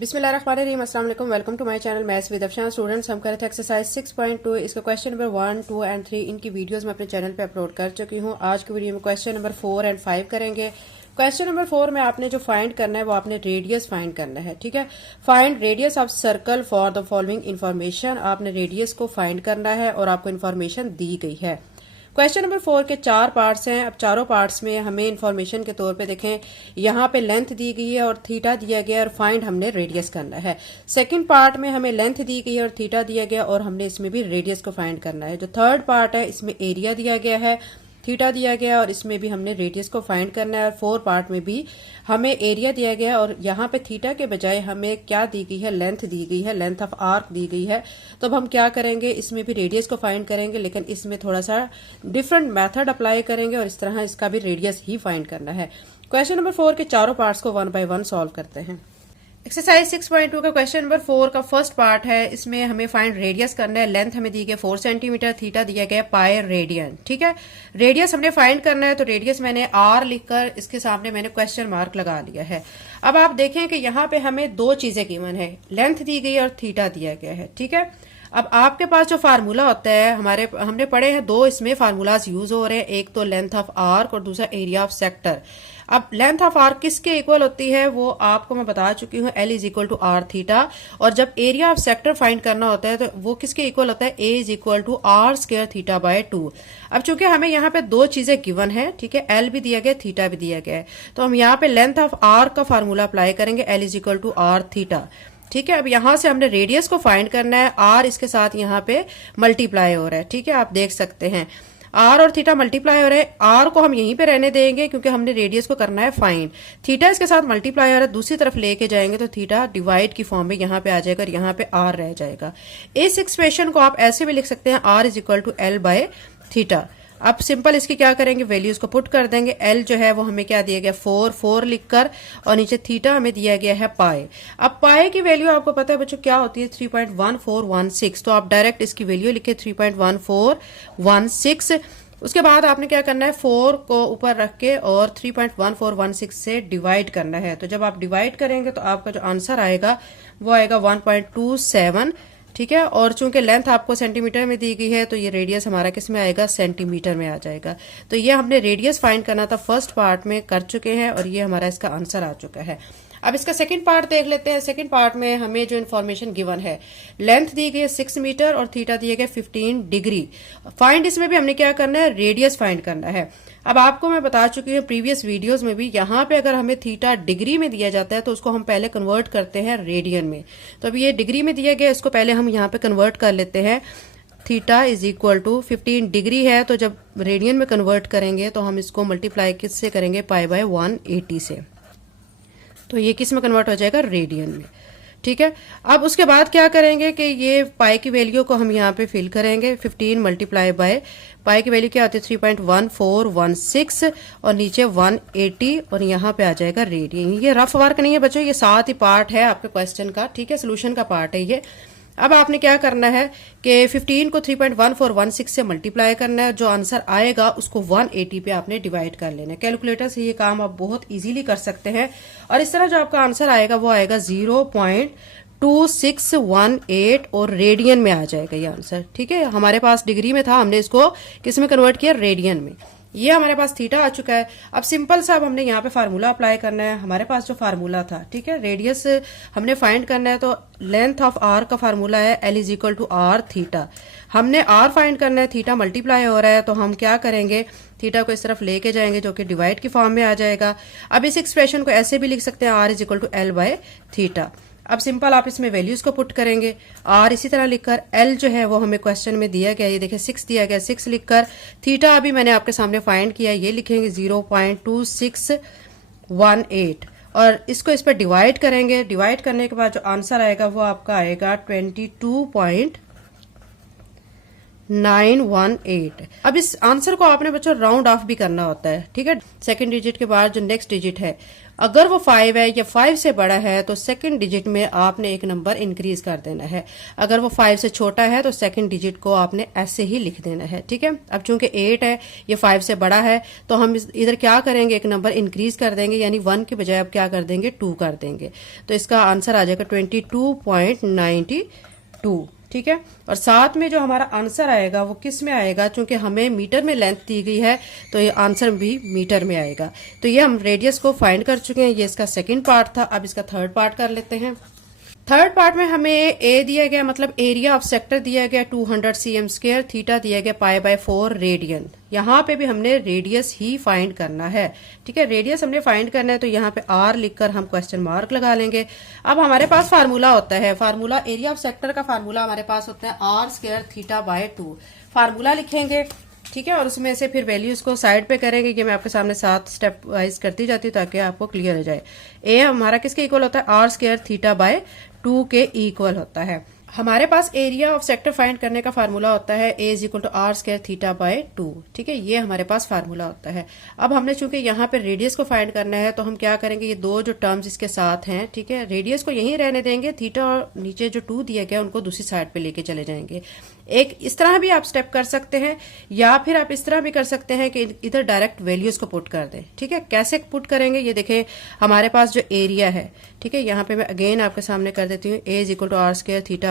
बिस्मिल्लाहिर्रहमानिर्रहीम, अस्सलाम वालेकुम। Welcome to my channel maths with Afshan. Students, हम कर रहे थे एक्सरसाइज 6.2। इसका क्वेश्चन नंबर 1, 2 एंड 3 इनकी वीडियोस मैं अपने चैनल पे अपलोड कर चुकी हूँ। आज की वीडियो में क्वेश्चन नंबर 4 एंड 5 करेंगे। क्वेश्चन नंबर 4 में आपने जो फाइंड करना है वो आपने रेडियस फाइंड करना है, ठीक है। Find radius of circle for the following information. आपने रेडियस को फाइंड करना है और आपको इन्फॉर्मेशन दी गई है। क्वेश्चन नंबर 4 के 4 पार्ट्स हैं। अब चारों पार्ट्स में हमें इन्फॉर्मेशन के तौर पे देखें, यहाँ पे लेंथ दी गई है और थीटा दिया गया है और फाइंड हमने रेडियस करना है। सेकंड पार्ट में हमें लेंथ दी गई है और थीटा दिया गया और हमने इसमें भी रेडियस को फाइंड करना है। जो थर्ड पार्ट है इसमें एरिया दिया गया है, थीटा दिया गया और इसमें भी हमने रेडियस को फाइंड करना है। और 4 पार्ट में भी हमें एरिया दिया गया है और यहाँ पे थीटा के बजाय हमें क्या दी गई है, लेंथ दी गई है, लेंथ ऑफ आर्क दी गई है। तो अब हम क्या करेंगे, इसमें भी रेडियस को फाइंड करेंगे लेकिन इसमें थोड़ा सा डिफरेंट मेथड अप्लाई करेंगे और इस तरह इसका भी रेडियस ही फाइंड करना है। क्वेश्चन नंबर 4 के चारों पार्ट्स को 1 बाय 1 सॉल्व करते हैं। एक्सरसाइज 6.2 का क्वेश्चन नंबर 4 का फर्स्ट पार्ट है। इसमें हमें फाइंड रेडियस करना है। लेंथ हमें दी गई 4 सेंटीमीटर, थीटा दिया गया पाई रेडियन, ठीक है। रेडियस हमने फाइंड करना है तो रेडियस मैंने आर लिखकर इसके सामने मैंने क्वेश्चन मार्क लगा लिया है। अब आप देखें कि यहाँ पे हमें दो चीजें गिवन है, लेंथ दी गई और थीटा दिया गया है, ठीक है। अब आपके पास जो फार्मूला होता है, हमने पढ़े हैं दो इसमें फार्मूलाज यूज हो रहे हैं, एक तो लेंथ ऑफ आर्क और दूसरा एरिया ऑफ सेक्टर। अब लेंथ ऑफ आर्क किसके इक्वल होती है वो आपको मैं बता चुकी हूँ, L is equal to are theta. और जब एरिया ऑफ सेक्टर फाइंड करना होता है तो वो किसके इक्वल होता है, A is equal to r square theta by 2। अब चूंकि हमें यहाँ पे दो चीजें गिवन है, ठीक है, L भी दिया गया, थीटा भी दिया गया है, तो हम यहाँ पे लेंथ ऑफ आर्क का फार्मूला अप्लाई करेंगे, L is equal to are theta, ठीक है। अब यहां से हमने रेडियस को फाइंड करना है, आर इसके साथ यहाँ पे मल्टीप्लाई हो रहा है, ठीक है, आप देख सकते हैं आर और थीटा मल्टीप्लाई हो रहे हैं। आर को हम यहीं पे रहने देंगे क्योंकि हमने रेडियस को करना है फाइंड। थीटा इसके साथ मल्टीप्लाई हो रहा है, दूसरी तरफ लेके जाएंगे तो थीटा डिवाइड की फॉर्म में यहाँ पे आ जाएगा और यहाँ पे आर रह जाएगा। इस एक्सप्रेशन को आप ऐसे भी लिख सकते हैं, are is equal to L by theta. अब सिंपल इसकी क्या करेंगे, वैल्यूज को पुट कर देंगे। एल जो है वो हमें क्या दिया गया, 4 लिखकर, और नीचे थीटा हमें दिया गया है पाई। अब पाई की वैल्यू आपको पता है बच्चों क्या होती है, 3.1416। तो आप डायरेक्ट इसकी वैल्यू लिखे 3.1416। उसके बाद आपने क्या करना है, 4 को ऊपर रख के और 3.1416 से डिवाइड करना है। तो जब आप डिवाइड करेंगे तो आपका जो आंसर आएगा वो आएगा 1.27, ठीक है। और चूंकि लेंथ आपको सेंटीमीटर में दी गई है तो ये रेडियस हमारा किस में आएगा, सेंटीमीटर में आ जाएगा। तो ये हमने रेडियस फाइंड करना था, फर्स्ट पार्ट में कर चुके हैं और ये हमारा इसका आंसर आ चुका है। अब इसका सेकंड पार्ट देख लेते हैं। सेकंड पार्ट में हमें जो इन्फॉर्मेशन गिवन है, लेंथ दी गई है 6 मीटर और थीटा दिया गया 15 डिग्री। फाइंड इसमें भी हमने क्या करना है, रेडियस फाइंड करना है। अब आपको मैं बता चुकी हूँ प्रीवियस वीडियोस में भी, यहाँ पे अगर हमें थीटा डिग्री में दिया जाता है तो उसको हम पहले कन्वर्ट करते हैं रेडियन में। तो अब ये डिग्री में दिया गया, इसको पहले हम यहाँ पे कन्वर्ट कर लेते हैं। Theta is equal to 15 degree है, तो जब रेडियन में कन्वर्ट करेंगे तो हम इसको मल्टीप्लाई किससे करेंगे, पाई बाय 180 से। तो ये किस में कन्वर्ट हो जाएगा, रेडियन में, ठीक है। अब उसके बाद क्या करेंगे कि ये पाई की वैल्यू को हम यहाँ पे फिल करेंगे, 15 मल्टीप्लाई बाय पाई की वैल्यू क्या होती है, 3.1416 और नीचे 180 और यहाँ पे आ जाएगा रेडियन। ये रफ वर्क नहीं है बच्चों, ये साथ ही पार्ट है आपके क्वेश्चन का, ठीक है, सोल्यूशन का पार्ट है ये। अब आपने क्या करना है कि 15 को 3.1416 से मल्टीप्लाई करना है, जो आंसर आएगा उसको 180 पे आपने डिवाइड कर लेना है। कैलकुलेटर से ये काम आप बहुत इजीली कर सकते हैं और इस तरह जो आपका आंसर आएगा वो आएगा 0.2618 और रेडियन में आ जाएगा ये आंसर, ठीक है। हमारे पास डिग्री में था, हमने इसको किस में कन्वर्ट किया, रेडियन में। ये हमारे पास थीटा आ चुका है। अब सिंपल सा अब हमने यहाँ पे फार्मूला अप्लाई करना है। हमारे पास जो फार्मूला था, ठीक है, रेडियस हमने फाइंड करना है तो लेंथ ऑफ आर का फार्मूला है L is equal to are theta. हमने आर फाइंड करना है, थीटा मल्टीप्लाई हो रहा है तो हम क्या करेंगे, थीटा को इस तरफ लेके जाएंगे जो कि डिवाइड की फॉर्म में आ जाएगा। अब इस एक्सप्रेशन को ऐसे भी लिख सकते हैं, are is equal to L by theta. अब सिंपल आप इसमें वैल्यूज को पुट करेंगे, आर इसी तरह लिखकर, एल जो है वो हमें क्वेश्चन में दिया गया, ये देखिए 6 दिया गया, 6 लिखकर, थीटा अभी मैंने आपके सामने फाइंड किया, ये लिखेंगे 0.2618 और इसको इस पर डिवाइड करेंगे। डिवाइड करने के बाद जो आंसर आएगा वो आपका आएगा 918। अब इस आंसर को आपने बच्चों राउंड ऑफ भी करना होता है, ठीक है। सेकंड डिजिट के बाद जो नेक्स्ट डिजिट है, अगर वो 5 है या 5 से बड़ा है तो सेकंड डिजिट में आपने एक नंबर इंक्रीज कर देना है। अगर वो 5 से छोटा है तो सेकंड डिजिट को आपने ऐसे ही लिख देना है, ठीक है। अब चूंकि 8 है, ये 5 से बड़ा है, तो हम इधर क्या करेंगे, एक नंबर इंक्रीज कर देंगे, यानी 1 के बजाय अब क्या कर देंगे, 2 कर देंगे। तो इसका आंसर आ जाएगा 22.92, ठीक है। और साथ में जो हमारा आंसर आएगा वो किस में आएगा, चूंकि हमें मीटर में लेंथ दी गई है तो ये आंसर भी मीटर में आएगा। तो ये हम रेडियस को फाइंड कर चुके हैं, ये इसका सेकंड पार्ट था। अब इसका थर्ड पार्ट कर लेते हैं। थर्ड पार्ट में हमें ए दिया गया, मतलब एरिया ऑफ सेक्टर दिया गया 200 cm स्क्वायर, थीटा दिया गया π/4 रेडियन। यहाँ पे भी हमने रेडियस ही फाइंड करना है, ठीक है। रेडियस हमने फाइंड करना है तो यहाँ पे आर लिखकर हम क्वेश्चन मार्क लगा लेंगे। अब हमारे पास फार्मूला होता है, फार्मूला एरिया ऑफ सेक्टर का फार्मूला हमारे पास होता है r² θ/2। फार्मूला लिखेंगे, ठीक है, और उसमें से फिर वैल्यूज को साइड पे करेंगे। ये मैं आपके सामने 7 स्टेप वाइज करती जाती हूँ ताकि आपको क्लियर हो जाए। ए हमारा किसके इक्वल होता है, r² θ/2 के इक्वल होता है। हमारे पास एरिया ऑफ सेक्टर फाइंड करने का फार्मूला होता है A = r² θ/2, ठीक है, ये हमारे पास फार्मूला होता है। अब हमने चूंकि यहाँ पे रेडियस को फाइंड करना है तो हम क्या करेंगे, ये दो जो टर्म्स इसके साथ हैं, ठीक है, रेडियस को यहीं रहने देंगे, थीटा और नीचे जो 2 दिया गया उनको दूसरी साइड पे लेके चले जाएंगे। एक इस तरह भी आप स्टेप कर सकते हैं, या फिर आप इस तरह भी कर सकते हैं कि इधर डायरेक्ट वैल्यूज को पुट कर दें, ठीक है। कैसे पुट करेंगे, ये देखें, हमारे पास जो एरिया है, ठीक है, यहाँ पे मैं अगेन आपके सामने कर देती हूँ, A = r²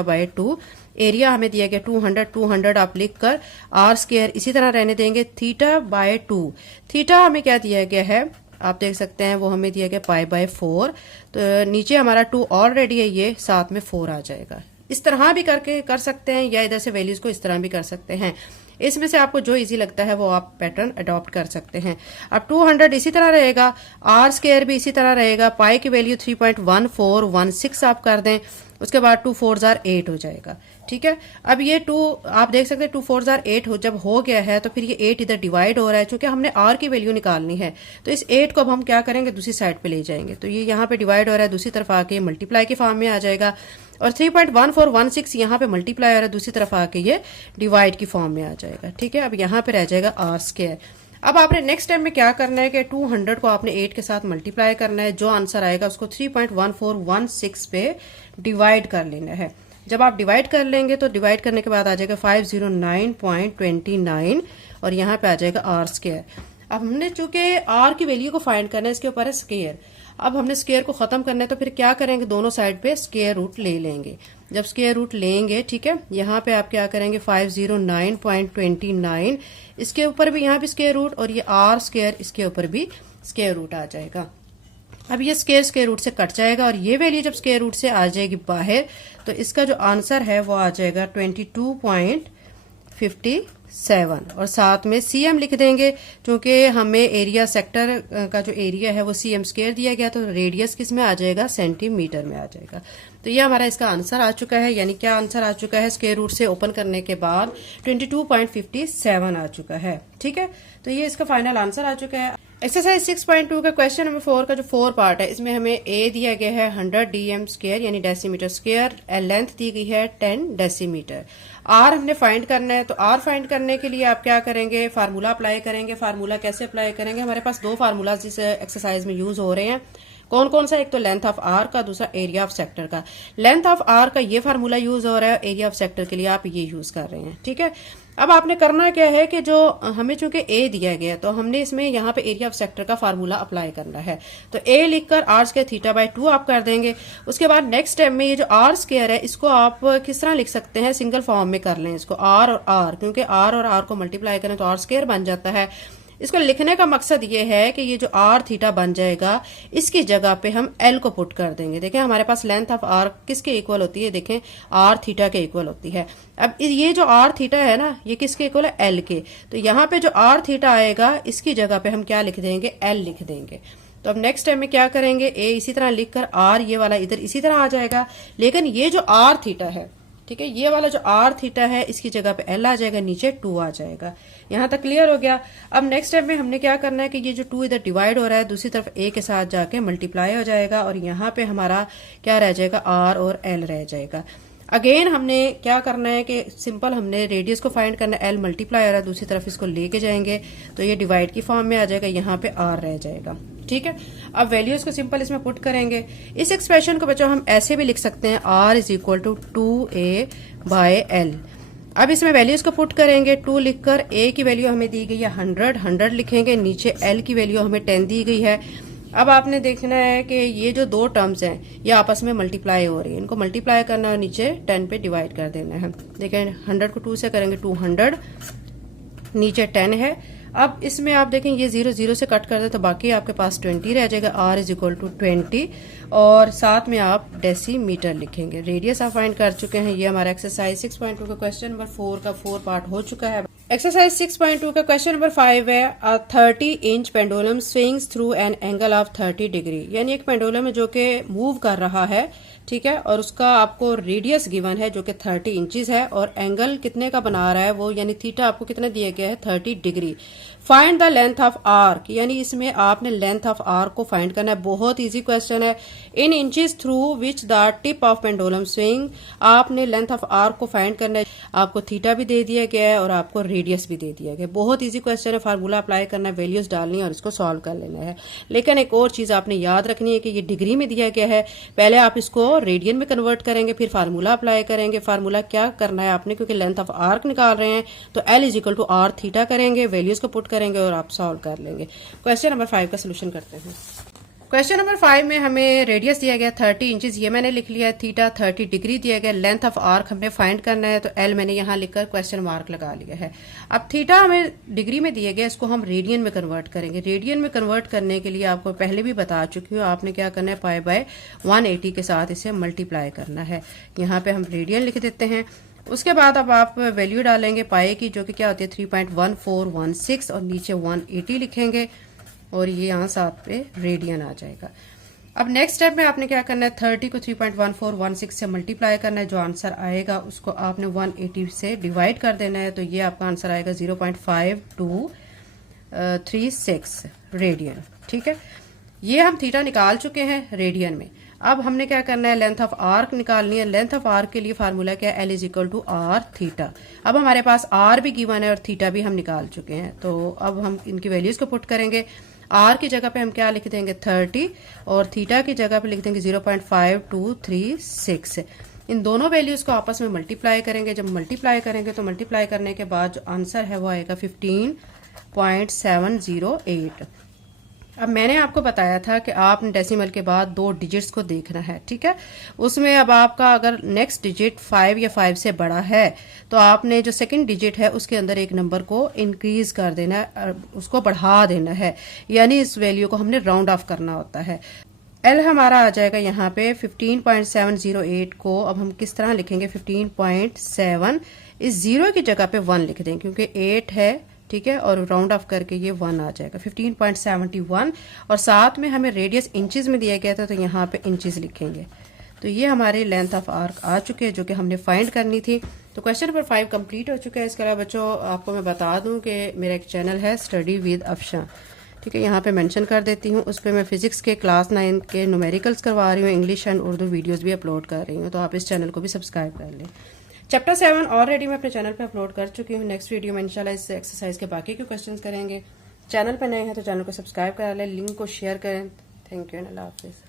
θ/2। एरिया हमें दिया गया 200 आप लिख कर r² इसी तरह रहने देंगे, θ/2। थीटा हमें क्या दिया गया है, आप देख सकते हैं, वो हमें दिया गया π/4। तो नीचे हमारा 2 ऑलरेडी है, ये साथ में 4 आ जाएगा। इस तरह भी करके कर सकते हैं, या इधर से वैल्यूज को इस तरह भी कर सकते हैं। इसमें से आपको जो इजी लगता है वो आप पैटर्न अडॉप्ट कर सकते हैं। अब 200 इसी तरह रहेगा, r² भी इसी तरह रहेगा, पाई की वैल्यू 3.1416 आप कर दें, उसके बाद 2 4s are 8 हो जाएगा, ठीक है। अब ये 2 आप देख सकते हैं 2 4s are 8 जब हो गया है तो फिर ये 8 इधर डिवाइड हो रहा है, चूंकि हमने r की वैल्यू निकालनी है तो इस 8 को अब हम क्या करेंगे, दूसरी साइड पे ले जाएंगे। तो ये यहाँ पे डिवाइड हो रहा है, दूसरी तरफ आके मल्टीप्लाई के फॉर्म में आ जाएगा, और 3.1416 यहाँ पे मल्टीप्लाई हो रहा है, दूसरी तरफ आके ये डिवाइड की फॉर्म में आ जाएगा, ठीक है। अब यहाँ पे रह जाएगा r²। अब आपने नेक्स्ट स्टेप में क्या करना है कि 200 को आपने 8 के साथ मल्टीप्लाई करना है, जो आंसर आएगा उसको 3.1416 पे डिवाइड कर लेना है। जब आप डिवाइड कर लेंगे तो डिवाइड करने के बाद आ जाएगा 509.29 और यहाँ पे आ जाएगा r²। अब हमने चूंकि r की वैल्यू को फाइंड करना है, इसके ऊपर है स्क्वायर। अब हमने स्क्वायर को खत्म करना है तो फिर क्या करेंगे, दोनों साइड पे स्क्वायर रूट ले लेंगे। जब स्क्वायर रूट लेंगे, ठीक है, यहाँ पे आप क्या करेंगे 509.29, इसके ऊपर भी यहाँ भी स्क्वायर रूट, और ये r², इसके ऊपर भी स्क्वायर रूट आ जाएगा। अब ये स्क्वायर रूट से कट जाएगा और ये वैल्यू जब स्क्वायर रूट से आ जाएगी बाहर, तो इसका जो आंसर है वो आ जाएगा 22.57, और साथ में cm लिख देंगे, क्योंकि हमें एरिया सेक्टर का जो एरिया है वो cm² दिया गया, तो रेडियस किस में आ जाएगा, सेंटीमीटर में आ जाएगा। तो ये हमारा इसका आंसर आ चुका है, यानी क्या आंसर आ चुका है, स्क्वायर रूट से ओपन करने के बाद 22.57 आ चुका है, ठीक है। तो ये इसका फाइनल आंसर आ चुका है। एक्सरसाइज 6.2 का क्वेश्चन नंबर 4 का जो 4 पार्ट है, इसमें हमें ए दिया गया है 100 dm² यानी डेसीमीटर स्क्वायर, लेंथ दी गई है 10 डेसीमीटर। आर हमने फाइंड करना है, तो आर फाइंड करने के लिए आप क्या करेंगे, फार्मूला अप्लाई करेंगे। फार्मूला कैसे अप्लाई करेंगे, हमारे पास 2 फार्मूला इस एक्सरसाइज में यूज हो रहे हैं। कौन कौन सा, एक तो लेंथ ऑफ आर का, दूसरा एरिया ऑफ सेक्टर का। लेंथ ऑफ आर का ये फार्मूला यूज हो रहा है, एरिया ऑफ सेक्टर के लिए आप ये यूज कर रहे हैं, ठीक है। अब आपने करना क्या है कि जो हमें चूंकि ए दिया गया तो हमने इसमें यहाँ पे एरिया ऑफ सेक्टर का फार्मूला अप्लाई करना है। तो ए लिखकर r² θ/2 आप कर देंगे। उसके बाद नेक्स्ट स्टेप में ये जो r² है इसको आप किस तरह लिख सकते हैं, सिंगल फॉर्म में कर लें इसको, r और r, क्योंकि r और r को मल्टीप्लाई करें तो r² बन जाता है। इसको लिखने का मकसद ये है कि ये जो r थीटा बन जाएगा, इसकी जगह पे हम l को पुट कर देंगे। देखें हमारे पास लेंथ ऑफ r किसके इक्वल होती है, देखें r थीटा के इक्वल होती है। अब ये जो r थीटा है ना, ये किसके इक्वल है, l के। तो यहाँ पे जो r थीटा आएगा इसकी जगह पे हम क्या लिख देंगे, l लिख देंगे। तो अब नेक्स्ट टाइम में क्या करेंगे, a इसी तरह लिखकर r ये वाला इधर इसी तरह आ जाएगा, लेकिन ये जो r थीटा है, ठीक है, ये वाला जो r थीटा है इसकी जगह पे l आ जाएगा, नीचे 2 आ जाएगा। यहाँ तक क्लियर हो गया। अब नेक्स्ट स्टेप में हमने क्या करना है कि ये जो 2 इधर डिवाइड हो रहा है, दूसरी तरफ a के साथ जाके मल्टीप्लाई हो जाएगा, और यहाँ पे हमारा क्या रह जाएगा, r और l रह जाएगा। अगेन हमने क्या करना है कि सिंपल हमने रेडियस को फाइंड करना है, एल मल्टीप्लाई और दूसरी तरफ इसको लेके जाएंगे तो ये डिवाइड की फॉर्म में आ जाएगा, यहाँ पे आर रह जाएगा। ठीक है, अब वैल्यूज को सिंपल इसमें पुट करेंगे। इस एक्सप्रेशन को बच्चों हम ऐसे भी लिख सकते हैं, are is equal to 2a/l। अब इसमें वैल्यूज को पुट करेंगे, 2 लिखकर a की वैल्यू हमें दी गई है 100 लिखेंगे, नीचे l की वैल्यू हमें 10 दी गई है। अब आपने देखना है कि ये जो दो टर्म्स हैं ये आपस में मल्टीप्लाई हो रही है, इनको मल्टीप्लाई करना है, नीचे 10 पे डिवाइड कर देना है। देखें 100 को 2 से करेंगे 200, नीचे 10 है। अब इसमें आप देखें ये 0 0 से कट कर दे तो बाकी आपके पास 20 रह जाएगा, r इज इक्वल टू 20 और साथ में आप डेसीमीटर लिखेंगे। रेडियस आप फाइंड कर चुके हैं। ये हमारा एक्सरसाइज 6.2 का क्वेश्चन नंबर 4 का 4 पार्ट हो चुका है। एक्सरसाइज 6.2 का क्वेश्चन नंबर 5 है, 30 inch pendulum swings through an angle of 30 degree. यानी एक पेंडुलम है जो कि मूव कर रहा है, ठीक है, और उसका आपको रेडियस गिवन है जो कि 30 इंचेस है और एंगल कितने का बना रहा है वो, यानी थीटा आपको कितना दिया गया है 30 degree. Find the length of arc, यानी इसमें आपने लेंथ ऑफ आर्क को फाइंड करना है। बहुत इजी क्वेश्चन है। In inches through which the tip of pendulum swing, आपने लेंथ ऑफ आर्क को फाइंड करना है। आपको थीटा भी दे दिया गया है और आपको रेडियस भी दे दिया गया है। बहुत इजी क्वेश्चन है, फार्मूला अप्लाई करना है, वैल्यूज डालनी है और इसको सॉल्व कर लेना है। लेकिन एक और चीज आपने याद रखनी है कि ये डिग्री में दिया गया है, पहले आप इसको रेडियन में कन्वर्ट करेंगे, फिर फार्मूला अप्लाई करेंगे। फार्मूला क्या करना है आपने, क्योंकि लेंथ ऑफ आर्क निकाल रहे हैं तो L is equal to are theta करेंगे, वैल्यूज को पुट करेंगे और आप सॉल्व कर लेंगे। क्वेश्चन नंबर 5 का सोल्यूशन करते हैं। क्वेश्चन नंबर 5 में हमें रेडियस दिया गया 30 इंचेस, ये मैंने लिख लिया है। थीटा 30 डिग्री दिया गया। लेंथ ऑफ आर्क हमने फाइंड करना है तो एल मैंने यहाँ लिखकर क्वेश्चन मार्क लगा लिया है। अब थीटा हमें डिग्री में दिया गया, इसको हम रेडियन में कन्वर्ट करेंगे। रेडियन में कन्वर्ट करने के लिए आपको पहले भी बता चुकी हूँ, आपने क्या करना है, पाई बाय 180 के साथ इसे मल्टीप्लाई करना है। यहाँ पे हम रेडियन लिख देते हैं। उसके बाद अब आप वैल्यू डालेंगे पाई की, जो कि क्या होती है 3.1416 और नीचे 180 लिखेंगे और ये यहाँ साथ पे रेडियन आ जाएगा। अब नेक्स्ट स्टेप में आपने क्या करना है, 30 को 3.1416 से मल्टीप्लाई करना है। जो आंसर आएगा उसको आपने 180 से डिवाइड कर देना है, तो ये आपका आंसर आएगा 0.5236 रेडियन। ठीक है, ये हम थीटा निकाल चुके हैं रेडियन में। अब हमने क्या करना है, लेंथ ऑफ आर्क निकालनी है। लेंथ ऑफ आर्क के लिए फार्मूला क्या है, L is equal to are theta. अब हमारे पास आर भी गिवन है और थीटा भी हम निकाल चुके हैं, तो अब हम इनकी वैल्यूज को पुट करेंगे। आर की जगह पे हम क्या लिख देंगे 30 और थीटा की जगह पे लिख देंगे 0.5236। इन दोनों वैल्यूज को आपस में मल्टीप्लाई करेंगे। जब मल्टीप्लाई करेंगे तो मल्टीप्लाई करने के बाद जो आंसर है वो आएगा 15.708। अब मैंने आपको बताया था कि आपने डेसिमल के बाद 2 डिजिट्स को देखना है, ठीक है। उसमें अब आपका अगर नेक्स्ट डिजिट 5 या 5 से बड़ा है तो आपने जो सेकंड डिजिट है उसके अंदर एक नंबर को इंक्रीज कर देना है, उसको बढ़ा देना है, यानी इस वैल्यू को हमने राउंड ऑफ करना होता है। एल हमारा आ जाएगा यहाँ पे 15.708 को अब हम किस तरह लिखेंगे, 15.7 इस 0 की जगह पे 1 लिख देंगे क्योंकि 8 है, ठीक है, और राउंड ऑफ करके ये 1 आ जाएगा 15.71 और साथ में हमें रेडियस इंचेस में दिया गया था तो यहाँ पे इंचेस लिखेंगे। तो ये हमारे लेंथ ऑफ आर्क आ चुके हैं जो कि हमने फाइंड करनी थी। तो क्वेश्चन नंबर 5 कंप्लीट हो चुका है। इसके अलावा बच्चों आपको मैं बता दूं कि मेरा एक चैनल है स्टडी विद अफशा, ठीक है, यहाँ पे मेंशन कर देती हूँ। उस पर मैं फिजिक्स के क्लास 9 के न्यूमेरिकल्स करवा रही हूँ, इंग्लिश एंड उर्दू वीडियोज़ भी अपलोड कर रही हूँ, तो आप इस चैनल को भी सब्सक्राइब कर लें। चैप्टर 7 ऑलरेडी मैं अपने चैनल पे अपलोड कर चुकी हूँ। नेक्स्ट वीडियो में इंशाल्लाह इस एक्सरसाइज के बाकी के क्वेश्चंस करेंगे। चैनल पे नए हैं तो चैनल को सब्सक्राइब कर लें, लिंक को शेयर करें। थैंक यू एंड अल्लाह हाफिज़।